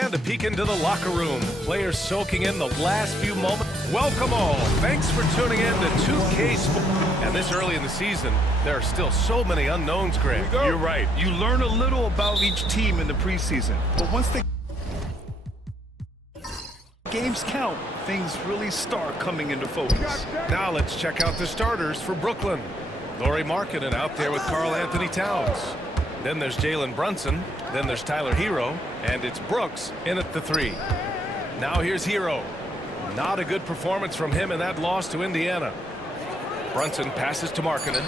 And a peek into the locker room. Players soaking in the last few moments. Welcome all. Thanks for tuning in to 2K Sports. And this early in the season, there are still so many unknowns, Grant. You're right. You learn a little about each team in the preseason. But once the games count, things really start coming into focus. Now let's check out the starters for Brooklyn. Lauri Markkanen out there with Karl Anthony Towns. Then there's Jalen Brunson. Then there's Tyler Hero. And it's Brooks in at the 3. Now here's Hero. Not a good performance from him in that loss to Indiana. Brunson passes to Markkanen.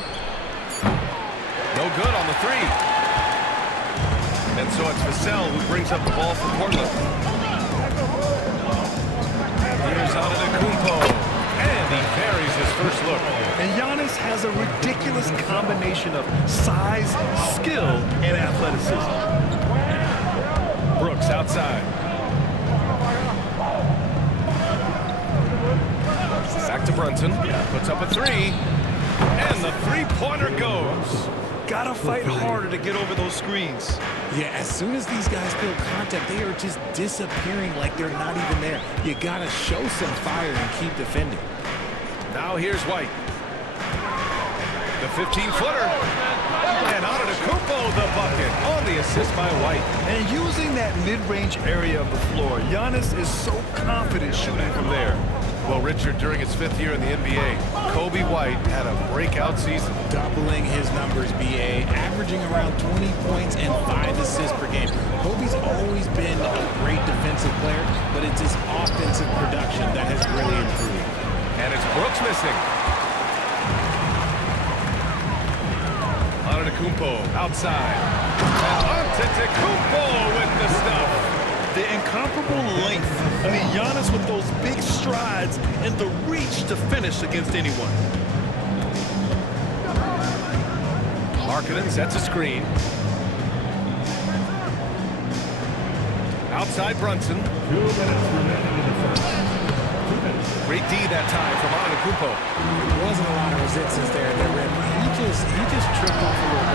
No good on the 3. And so it's Vassell who brings up the ball for Portland. Here's Antetokounmpo. And he buries his first look. And Giannis has a ridiculous combination of size, skill, and athleticism. Brooks outside. Back to Brunson. Puts up a 3. And the three-pointer goes. Gotta fight harder to get over those screens. Yeah, as soon as these guys feel contact, they are just disappearing like they're not even there. You gotta show some fire and keep defending. Now here's White. The 15-footer. And Antetokounmpo the bucket on the assist by White. And using that mid-range area of the floor, Giannis is so confident shooting from there. Well, Richard, during his 5th year in the NBA, Kobe White had a breakout season. Doubling his numbers, BA, averaging around 20 points and 5 assists per game. Kobe's always been a great defensive player, but it's his offensive production that has really improved. And it's Brooks missing. Antetokounmpo outside. And Antetokounmpo with the stuff. The incomparable length. I mean, Giannis with those big strides and the reach to finish against anyone. Markkanen sets a screen. Outside Brunson. 2 minutes remaining in the first. 2 minutes. Great D that time from Antetokounmpo. There wasn't a lot of resistance there at the rim. He just tripped off a little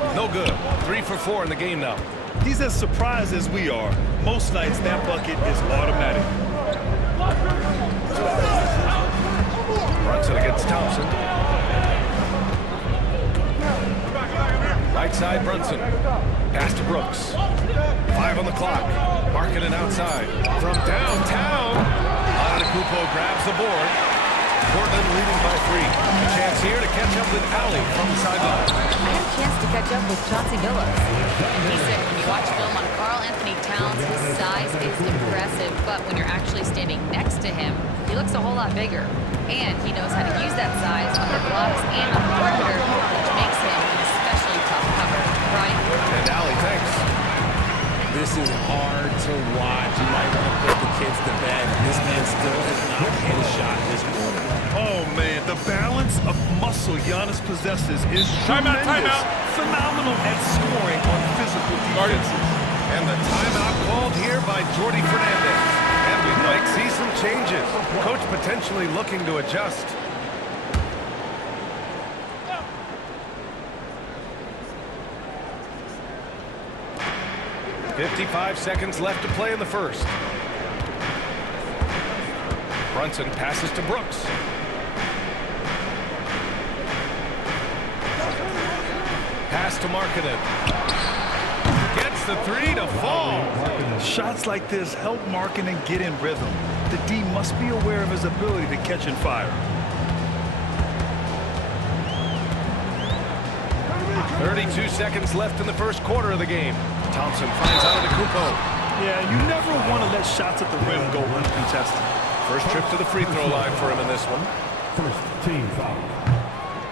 ball. No good. 3 for 4 in the game now. He's as surprised as we are. Most nights, that bucket is automatic. Brunson against Thompson. Right side Brunson. Pass to Brooks. 5 on the clock. Markkanen outside. From downtown. Antetokounmpo grabs the board. Portland leading by 3. A chance here to catch up with Allie from the sideline. I had a chance to catch up with Chauncey Billups. And he said when you watch film on Karl Anthony Towns, his size is impressive, but when you're actually standing next to him, he looks a whole lot bigger. And he knows how to use that size on the blocks and on the perimeter, which makes him an especially tough cover. Right? And Allie, thanks. This is hard to watch. You might want to put the kids to bed. This man still has not hit a shot this quarter. Oh, man, the balance of muscle Giannis possesses is tremendous. Timeout. Phenomenal at scoring on physical defenses. And the timeout called here by Jordi Fernandez. And we might see some changes. Coach potentially looking to adjust. .55 seconds left to play in the first. Brunson passes to Brooks. Pass to Markkanen. Gets the 3 to fall. Shots like this help Markkanen get in rhythm. The D must be aware of his ability to catch and fire. 32 seconds left in the first quarter of the game. Thompson finds Antetokounmpo. Yeah, you never want to let shots at the rim go uncontested. First trip to the free throw line for him in this one. First team foul.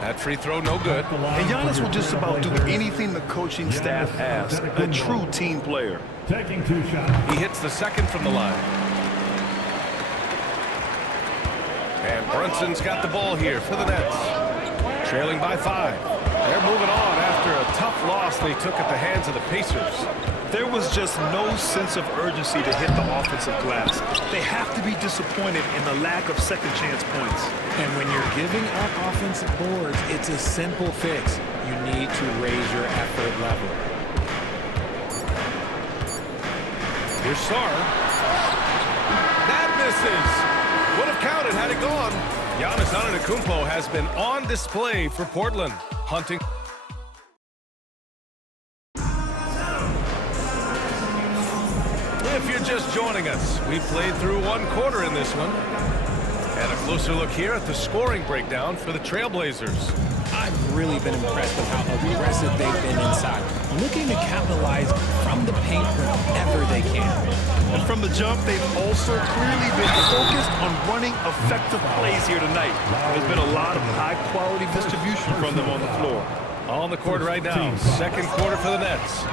That free throw no good. And Giannis will just about do anything the coaching staff asks. A true team player. Taking 2 shots. He hits the second from the line. And Brunson's got the ball here for the Nets. Trailing by 5. They're moving on after a tough loss they took at the hands of the Pacers. There was just no sense of urgency to hit the offensive glass. They have to be disappointed in the lack of second chance points. And when you're giving up offensive boards, it's a simple fix. You need to raise your effort level. Here's Sarr. That misses. Would have counted had it gone. Giannis Antetokounmpo has been on display for Portland. Hunting. If you're just joining us, we played through one quarter in this one. And a closer look here at the scoring breakdown for the Trailblazers. I've really been impressed with how aggressive they've been inside, looking to capitalize from the paint whenever they can. And from the jump, they've also clearly been focused on running effective plays here tonight. There's been a lot of high-quality distribution from them on the floor. On the court right now, second quarter for the Nets.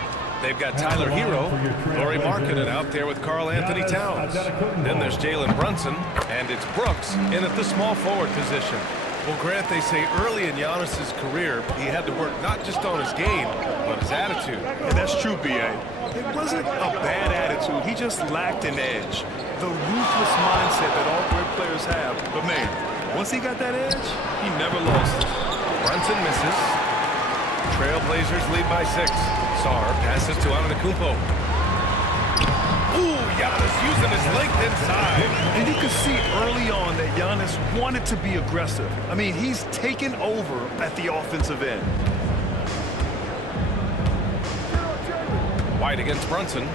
They've got Tyler Hero, Lauri Markkanen out there with Karl Anthony Towns. Then there's Jalen Brunson, and it's Brooks in at the small forward position. Well, Grant, they say early in Giannis's career, he had to work not just on his game, but his attitude. And that's true, B.A. It wasn't a bad attitude. He just lacked an edge. The ruthless mindset that all great players have. But, man, once he got that edge, he never lost it. Brunson misses. Trailblazers lead by 6. Sarr passes to Antetokounmpo. Ooh, Giannis using his length inside. And you could see early on that Giannis wanted to be aggressive. I mean, he's taken over at the offensive end. White against Brunson.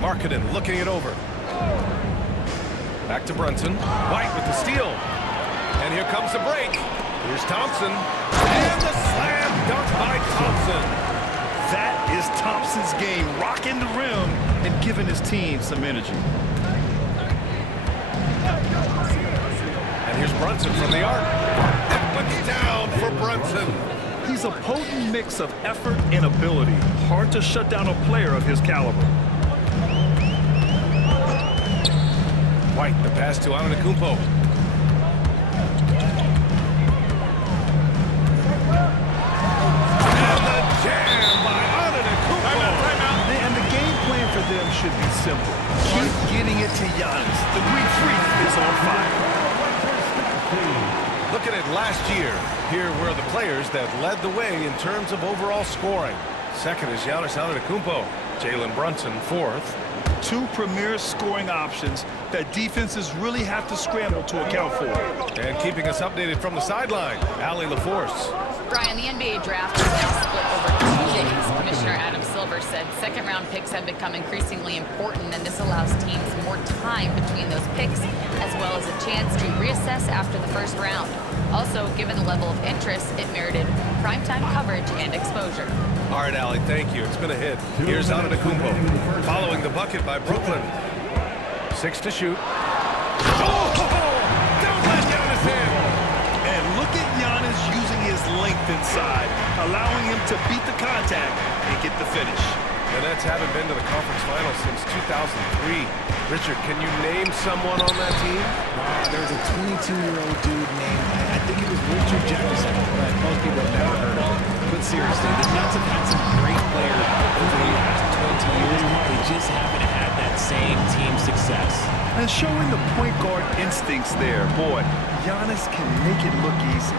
Markkanen looking it over. Back to Brunson. White with the steal. And here comes the break. Here's Thompson. And the slam dunk by Thompson. That is Thompson's game, rocking the rim and giving his team some energy. And here's Brunson from the arc. That one's down for Brunson. He's a potent mix of effort and ability. Hard to shut down a player of his caliber. White, the pass to Antetokounmpo. And the jam by Antetokounmpo. And the game plan for them should be simple. Keep getting it to Giannis. The Greek freak is on fire. Looking at last year, here were the players that led the way in terms of overall scoring. Second is Giannis Antetokounmpo. Jalen Brunson, fourth. Two premier scoring options that defenses really have to scramble to account for. And keeping us updated from the sideline, Allie LaForce. Brian, the NBA draft is now split over 2 days. Commissioner Adam Silver said second-round picks have become increasingly important, and this allows teams more time between those picks, as well as a chance to reassess after the first round. Also, given the level of interest, it merited primetime coverage and exposure. All right, Allie, thank you. It's been a hit. Here's Antetokounmpo, following the bucket by Brooklyn. 6 to shoot. Oh! Don't let Giannis in! And look at Giannis using his length inside, allowing him to beat the contact and get the finish. The Nets haven't been to the conference finals since 2003. Richard, can you name someone on that team? There's a 22-year-old dude named, I think it was Richard Jefferson, but most people have never heard of him. But seriously, the Nets have had some great players over the last 20 years. They just haven't had that same team success. And showing the point guard instincts there. Boy, Giannis can make it look easy.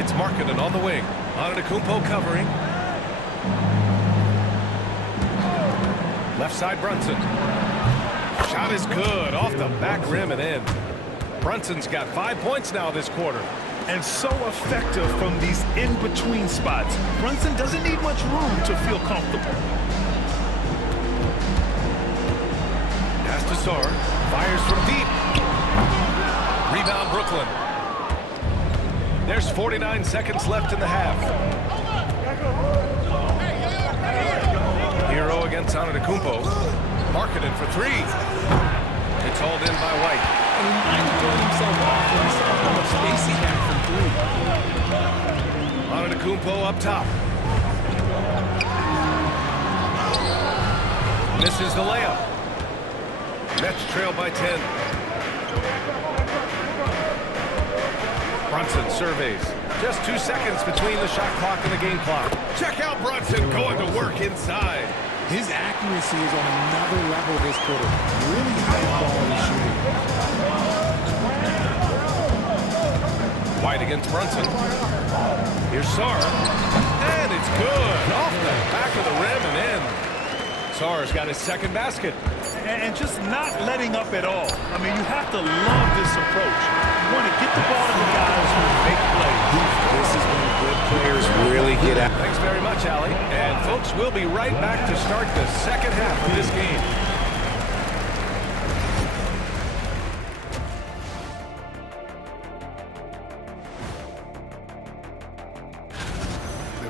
It's Markkanen on the wing. Antetokounmpo covering. Left side Brunson. Shot is good. Off the back rim and in. Brunson's got 5 points now this quarter. And so effective from these in-between spots. Brunson doesn't need much room to feel comfortable. Pass to Sarr. Fires from deep. Rebound Brooklyn. There's 49 seconds left in the half. Hero against Antetokounmpo. Markkanen for 3. It's hauled in by White. And he might have thrown himself off when he saw how much space he had from 3. Antetokounmpo up top. Misses the layup. Nets trail by 10. Brunson surveys. Just 2 seconds between the shot clock and the game clock. Check out Brunson going to work inside. His accuracy is on another level this quarter. Really high-quality shooting. White against Brunson. Here's Sarr. And it's good. Off the back of the rim and in. Sarr's got his second basket. And just not letting up at all. I mean, you have to love this approach. You want to get the ball to the guys who make plays. This is when good players really get out. Thanks very much, Allie. And folks, we'll be right back to start the second half of this game.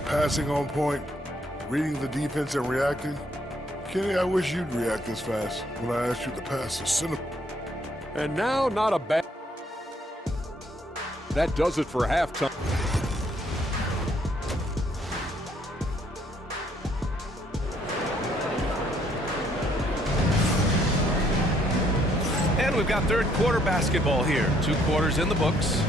Passing on point, reading the defense and reacting. Kenny, I wish you'd react this fast when I asked you to pass the center. And now, not a bad... That does it for halftime. And we've got third quarter basketball here. 2 quarters in the books.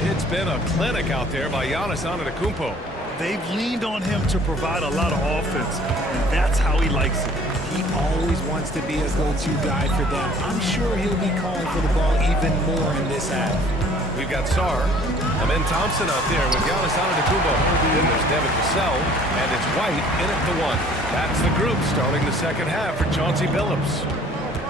It's been a clinic out there by Giannis Antetokounmpo. They've leaned on him to provide a lot of offense, and that's how he likes it. He always wants to be a go-to guy for them. I'm sure he'll be calling for the ball even more in this half. We've got Sarr, Amen Thompson out there with Giannis Antetokounmpo. Then there's Devin Vassell, and it's White in at the 1. That's the group starting the second half for Chauncey Billups.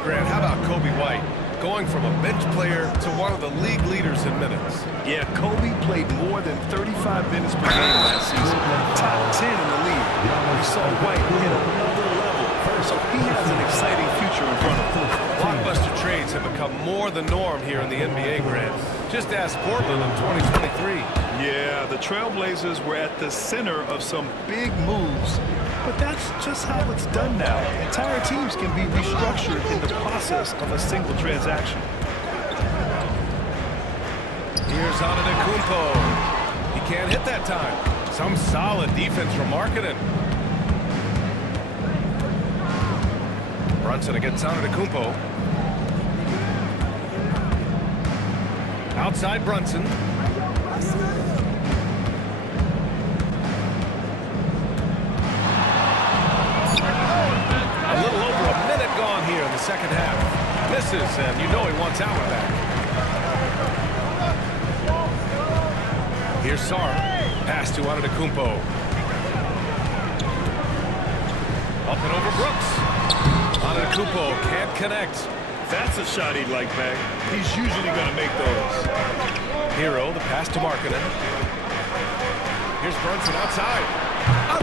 Grant, how about Kobe White? Going from a bench player to one of the league leaders in minutes. Yeah, Kobe played more than 35 minutes per game last season. Top 10 in the league. We saw White hit another level. So he has an exciting future in front of him. Blockbuster trades have become more the norm here in the NBA, Grant. Just ask Portland in 2023. Yeah, the Trailblazers were at the center of some big moves. But that's just how it's done now. Entire teams can be restructured in the process of a single transaction. Here's Antetokounmpo. He can't hit that time. Some solid defense from Markkanen. Brunson against Antetokounmpo. Outside Brunson. A little over a minute gone here in the second half. Misses, and you know he wants Allen back. Here's Sarr. Pass to Antetokounmpo. Up and over Brooks. Antetokounmpo can't connect. That's a shot he'd like back. He's usually going to make those. Hero, the pass to Markkanen. Here's Brunson outside.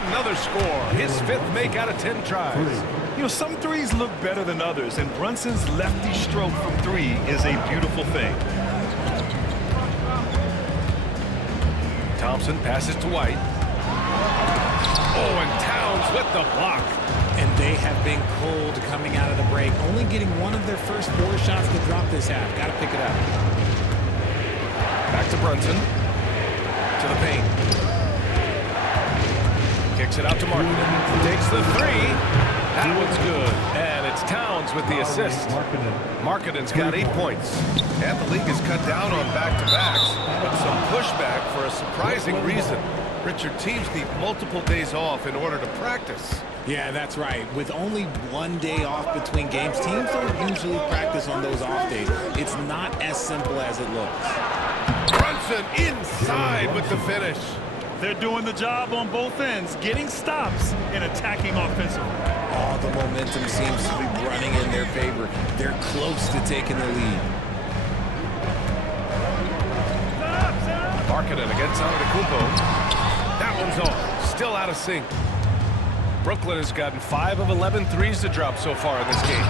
Another score. His 5th make out of 10 tries. You know, some threes look better than others, and Brunson's lefty stroke from 3 is a beautiful thing. Thompson passes to White. Oh, and Towns with the block. And they have been cold coming out of the break, only getting one of their first 4 shots to drop this half. Got to pick it up. Back to Brunson. To the paint. Kicks it out to Markkanen. Takes the 3. That one's good. And it's Towns with the assist. Markkanen's got 8 points. And the league has cut down on back-to-backs, but some pushback for a surprising reason. Richard, teams need multiple days off in order to practice. Yeah, that's right. With only 1 day off between games, teams don't usually practice on those off days. It's not as simple as it looks. Brunson inside with the finish. They're doing the job on both ends, getting stops and attacking offensively. All the momentum seems to be running in their favor. They're close to taking the lead. Markkanen against Antetokounmpo. That one's off. Still out of sync. Brooklyn has gotten 5 of 11 threes to drop so far in this game.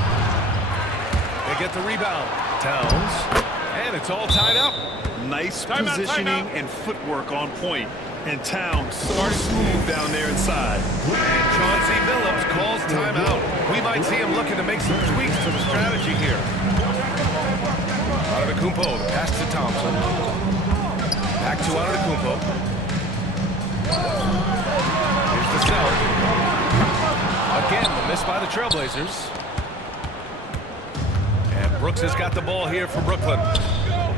They get the rebound. Towns. And it's all tied up. Nice positioning and footwork on point. And Towns so smooth down there inside. And Chauncey Billups calls timeout. We might see him looking to make some tweaks to the strategy here. Antetokounmpo, pass to Thompson. Back to Antetokounmpo. Here's the cell. Again, the miss by the Trailblazers. And Brooks has got the ball here for Brooklyn.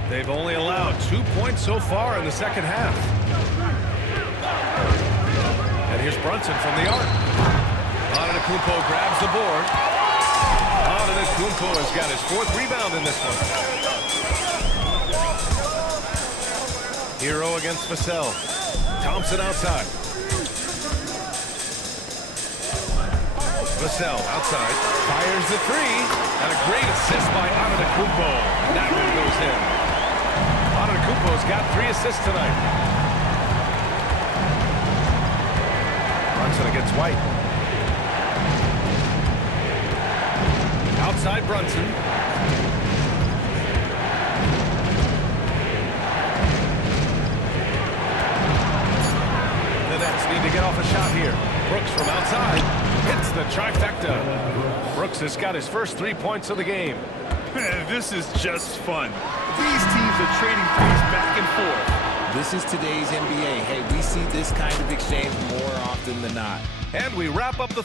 They've only allowed 2 points so far in the second half. And here's Brunson from the arc. Antetokounmpo grabs the board. Antetokounmpo has got his 4th rebound in this one. Hero against Vassell. Thompson outside. Vassell outside. Fires the three. And a great assist by Antetokounmpo. And that one goes in. Antetokounmpo's got 3 assists tonight. Brunson against White. Outside Brunson. The Nets need to get off a shot here. Brooks from outside hits the trifecta. Brooks has got his first 3 points of the game. Man, this is just fun. These teams are trading threes back and forth. This is today's NBA. Hey, we see this kind of exchange more often than not. And we wrap up the...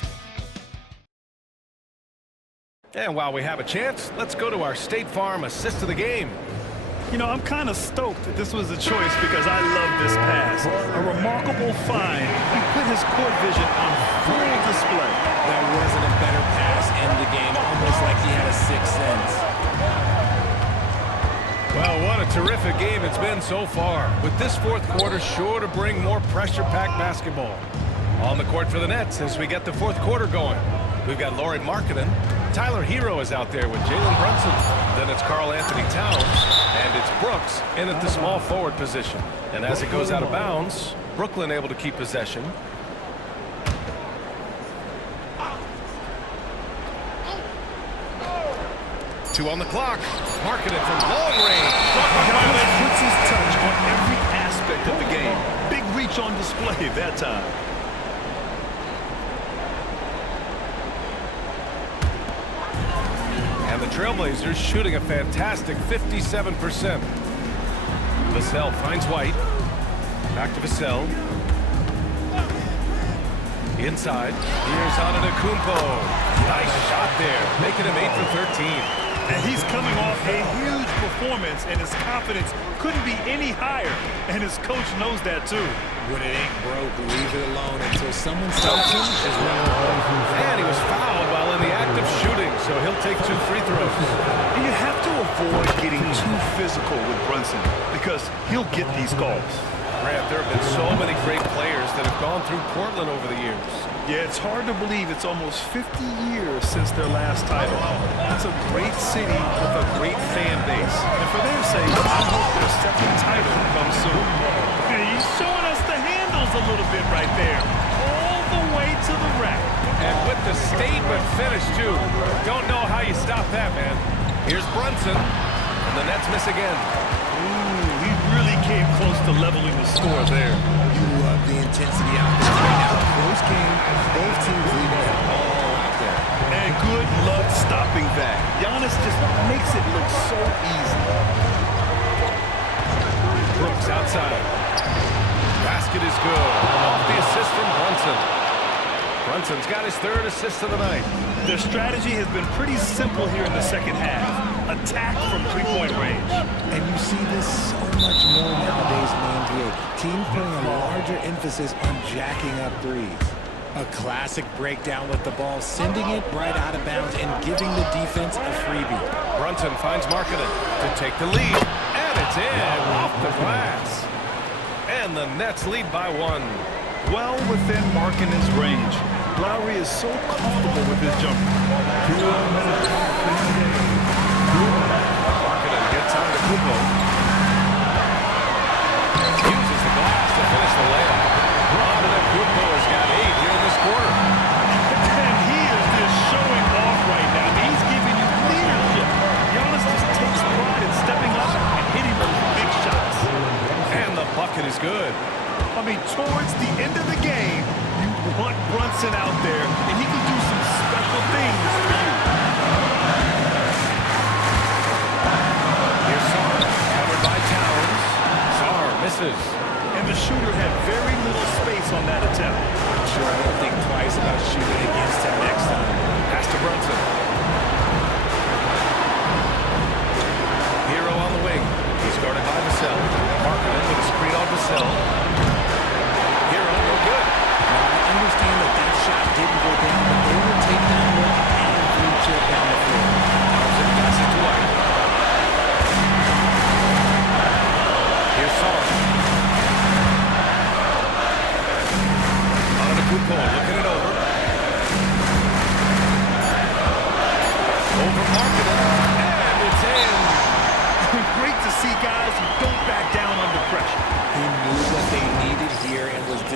And while we have a chance, let's go to our State Farm assist of the game. You know, I'm kind of stoked that this was a choice because I love this pass. A remarkable find. He put his court vision on full display. There wasn't a better pass in the game, almost like he had a sixth sense. Well, what a terrific game it's been so far. With this fourth quarter sure to bring more pressure-packed basketball. On the court for the Nets as we get the fourth quarter going. We've got Lauri Markkanen. Tyler Hero is out there with Jalen Brunson. Then it's Karl Anthony Towns. And it's Brooks in at the small forward position. And as it goes out of bounds, Brooklyn able to keep possession. Two on the clock. Markkanen from long range. Giannis puts his touch on every aspect of the game. Big reach on display that time. And the Trailblazers shooting a fantastic 57%. Vassell finds White. Back to Vassell. Inside. Here's Antetokounmpo. Nice shot there. Making him 8 for 13. And he's coming off a huge performance, and his confidence couldn't be any higher. And his coach knows that, too. When it ain't broke, leave it alone until someone stops him. And he was fouled while in the act of shooting, so he'll take 2 free throws. And you have to avoid getting too physical with Brunson because he'll get these calls. Grant, there have been so many great players that have gone through Portland over the years. Yeah, it's hard to believe it's almost 50 years since their last title. It's a great city with a great fan base. And for their sake, I hope their second title comes soon. And he's showing us the handles a little bit right there. All the way to the rack. And with the statement finish, too. Don't know how you stop that, man. Here's Brunson. And the Nets miss again. Ooh, he really came close to leveling the score there. You love the intensity out there right now. Close game, both teams leaving it all out there. And good luck stopping that. Giannis just makes it look so easy. Brooks outside. Basket is good. Off the assist from Brunson. Brunson's got his 3rd assist of the night. Their strategy has been pretty simple here in the second half. Attack from three-point range. And you see this so much more nowadays in the NBA. Teams putting a larger emphasis on jacking up threes. A classic breakdown with the ball, sending it right out of bounds and giving the defense a freebie. Brunson finds Markkanen to take the lead. And it's in off the glass. And the Nets lead by 1. Well within Markkanen's range. Lowry is so comfortable with his jumper. Markkanen gets on to Kupo. Uses the glass to finish the layup. Kupo has got 8 here in this quarter. And he is just showing off right now. He's giving you leadership. Giannis just takes pride in stepping up and hitting those big shots. And the bucket is good. I mean, towards the end of the game, you want Brunson out there, and he can do some special things for you. Here's Sarr, covered by Towns. Sarr misses. And the shooter had very little space on that attempt. I'm sure I don't think twice about shooting against him next time. Pass to Brunson. Hero on the wing. He's guarded by Vassell. Markkanen with a screen on Vassell. Hero, no good. Now, I understand that shot didn't go down, but they will take down look and blue chip down the floor. Thompson passes to White. Here's Sarr.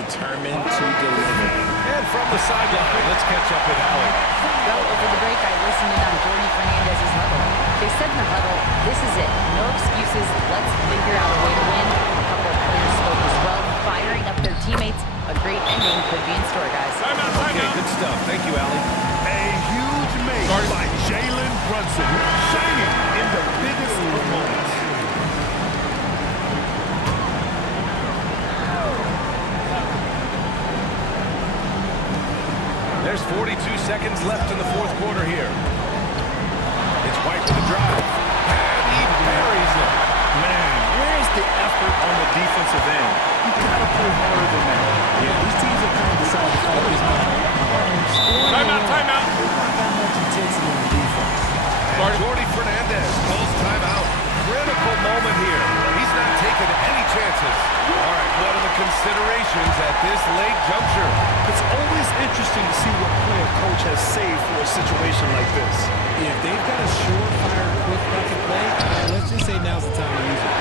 determined to deliver. And from the sideline, let's catch up with Allie. Well, over the break, I listened in on Jordy Fernandez's huddle. They said in the huddle, this is it. No excuses. Let's figure out a way to win. A couple of players spoke as well, firing up their teammates. A great ending could be in store, guys. Okay, good stuff. Thank you, Allie. A huge make by Jalen Brunson, shining in the biggest of moments. There's 42 seconds left in the fourth quarter here. It's White with a drive. And he buries it. Man, where's the effort on the defensive end? You gotta play harder than that. Yeah, these teams have kind of decided to focus more on scoring. Timeout. Not that much intensity on defense. And Jordy Fernandez calls timeout. Critical moment here. He's not taking any chances. All right, what are the considerations at this late juncture? It's always interesting to see what play a coach has saved for a situation like this. If they've got a surefire, quick bucket play, let's just say now's the time to use it.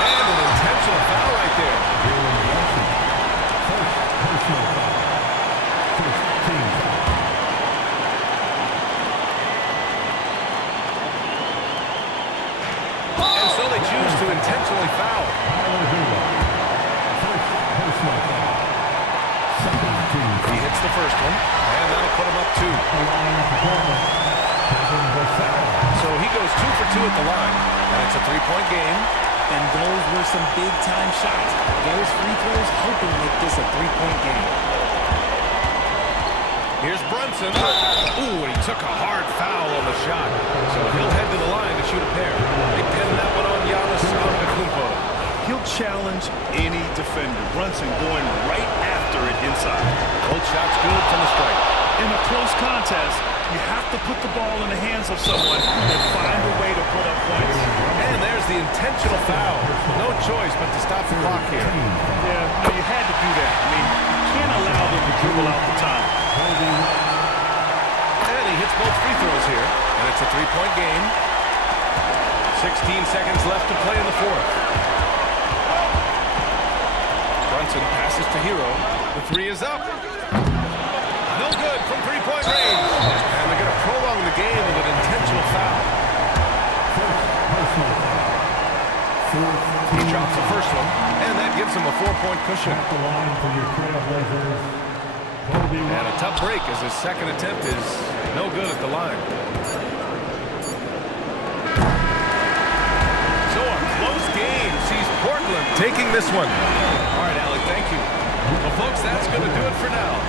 And an intentional foul right there. First personal foul. First team foul. And so they choose to intentionally foul. First personal foul. Second team He hits the first one, and that'll put him up 2. So he goes 2 for 2 at the line, and it's a 3-point game. And those were some big-time shots. Those free throws hoping to make this a 3-point game. Here's Brunson. Ooh, and he took a hard foul on the shot. So he'll head to the line to shoot a pair. They pinned that one on Giannis Antetokounmpo. He'll challenge any defender. Brunson going right after it inside. Both shots good from the stripe. In a close contest, you have to put the ball in the hands of someone and find a way to put up points. And there's the intentional foul. No choice but to stop the clock here. Yeah, you had to do that. I mean, you can't allow them to dribble out the time. And he hits both free throws here, and it's a 3-point game. 16 seconds left to play in the fourth. Brunson passes to Hero. The 3 is up. No good from 3-point range. And they're going to prolong the game with an intentional foul. He drops the first one, and that gives him a 4-point cushion. And a tough break as his second attempt is no good at the line. So a close game sees Portland taking this one. All right, Allie, thank you. Well, folks, that's going to do it for now.